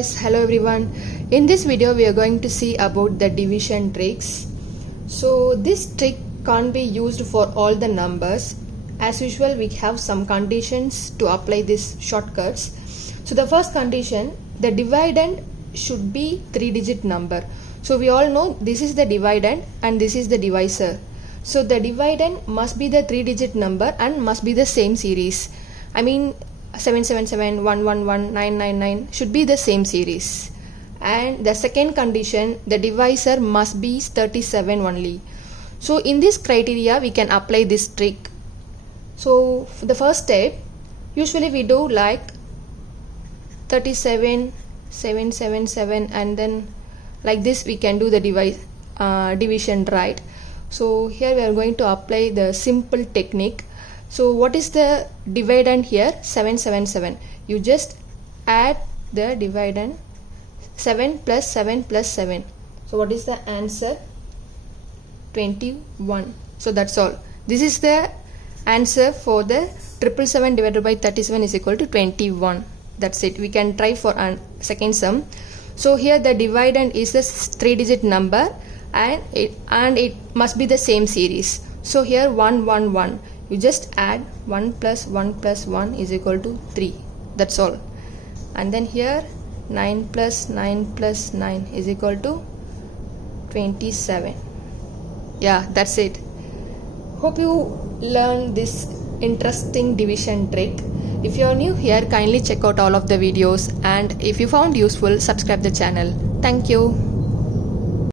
guys, hello everyone. In this video we are going to see about the division tricks. So this trick can't be used for all the numbers. As usual, we have some conditions to apply these shortcuts. So the first condition, the dividend should be 3-digit number. So we all know this is the dividend and this is the divisor. So the dividend must be the 3-digit number and must be the same series. I mean 777, 111, 999 should be the same series. And the second condition, the divisor must be 37 only. So in this criteria we can apply this trick. So for the first step, usually we do like 37, 777 and then like this we can do the division, right? So here we are going to apply the simple technique. So what is the dividend here? 777. You just add the dividend 7 plus 7 plus 7. So what is the answer? 21. So that's all. This is the answer for the 777 divided by 37 is equal to 21. That's it. We can try for a second sum. So here the dividend is the 3-digit number and it must be the same series. So here 111. You just add 1 plus 1 plus 1 is equal to 3. That's all. And then here 9 plus 9 plus 9 is equal to 27. Yeah, that's it. Hope you learned this interesting division trick. If you are new here, kindly check out all of the videos, and if you found useful, subscribe the channel. Thank you.